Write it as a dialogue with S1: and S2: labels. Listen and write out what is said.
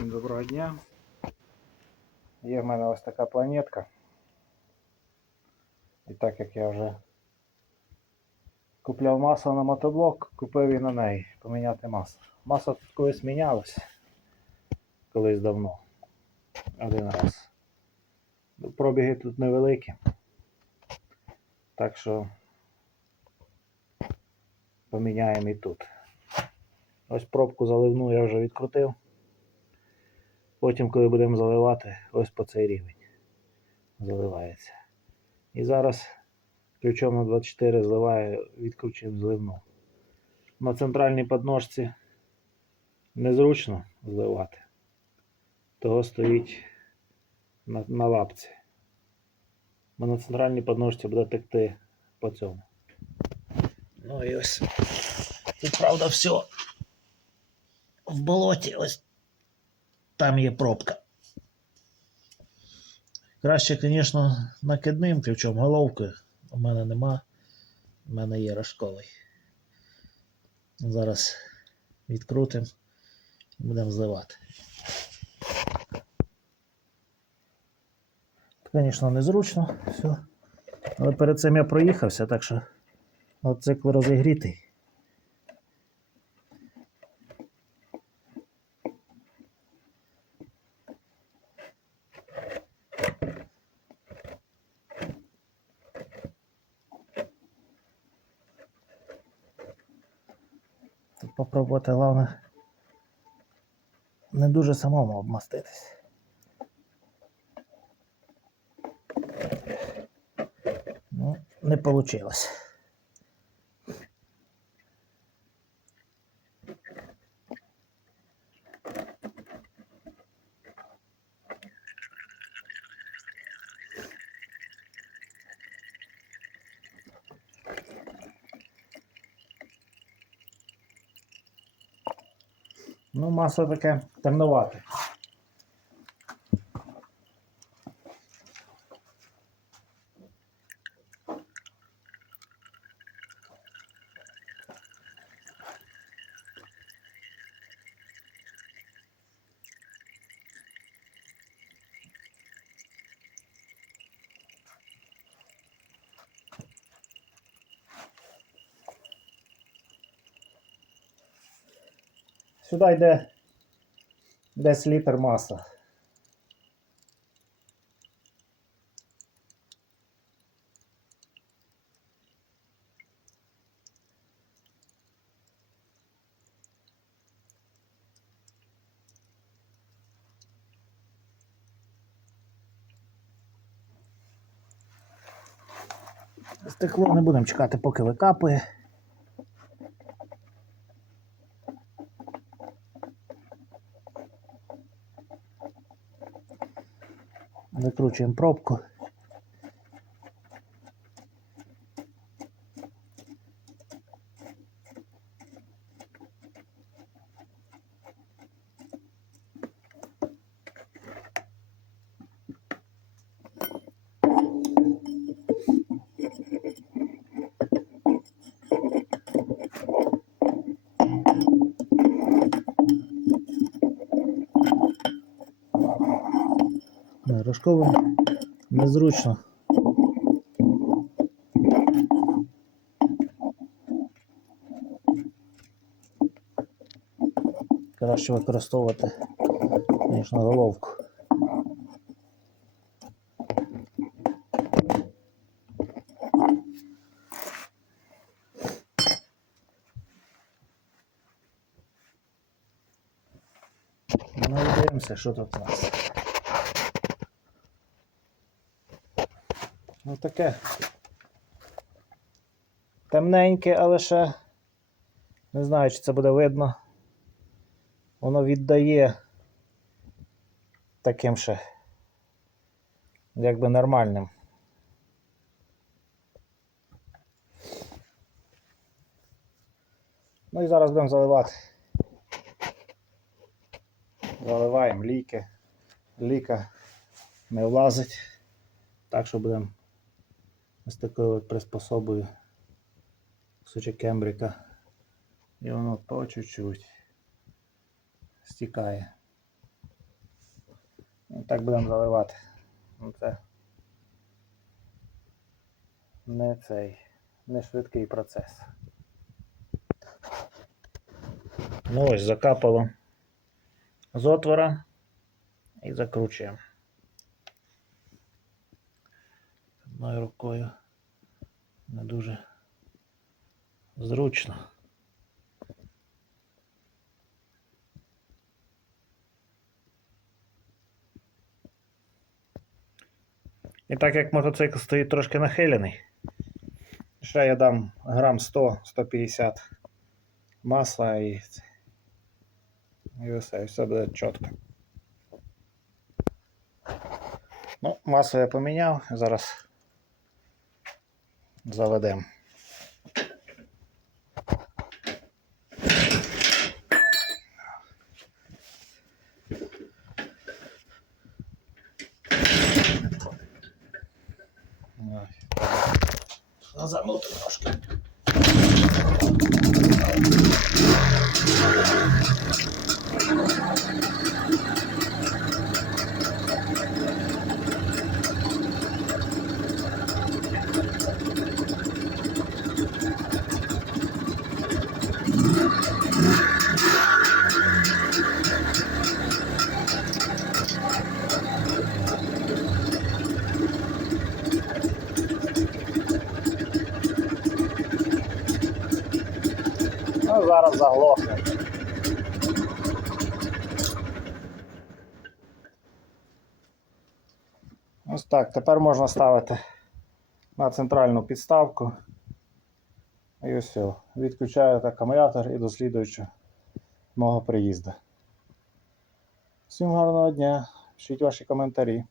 S1: Всім доброго дня. Є в мене ось така планетка. І так як я вже купляв масло на мотоблок, купив і на неї поміняти масло. Масло тут колись мінялось. Колись давно. Один раз. Ну, Пробіги тут невеликі. Так що поміняємо і тут. Ось пробку заливну я вже відкрутив. Потім, коли будемо заливати, ось по цей рівень заливається. І зараз ключом на 24 зливаю, відкручуємо зливну. На центральній подножці незручно зливати. Того стоїть на, на лапці. Бо на центральній подножці буде текти по цьому. Ну і ось. Тут, правда, все в болоті. Ось там є пробка. Краще, звісно, накидним ключом головки. У мене нема. У мене є рожковий. Зараз відкрутимо і будемо зливати. Звісно, незручно, все. Але перед цим я проїхався, так що от цикл розігрітий. Попробувати, головне, не дуже самому обмаститись. Ну, не вийшло. Ну, масло таке темновате. Сюди йде десь літр масла. Стекло не будемо чекати, поки викапує. Викручуємо пробку. Да, Рожковим незручно. Краще використовувати, звісно, головку. Ну, і дивимося, що тут у нас. Ну таке. Темненьке, але ще не знаю, чи це буде видно. Воно віддає таким ще якби нормальним. Ну і зараз будемо заливати. Заливаємо ліки. Ліка не влазить. Так що будемо ось такою от приспособою суча кембрика. І воно по чуть-чуть стікає. І так будемо заливати. Ну, Це не цей, не швидкий процес. Ну ось закапало з отвора і закручуємо. Одною рукою не дуже зручно. І так як мотоцикл стоїть трошки нахилений, ще я дам грам 100-150 масла і, і все, і все буде чітко. Ну, масло я поміняв, зараз заведемо. Ой, трошки. Ну, зараз заглохне. Ось так, тепер можна ставити на центральну підставку. І ось все. Відключаю акумулятор і до мого приїзду. Всім гарного дня. Пишіть ваші коментарі.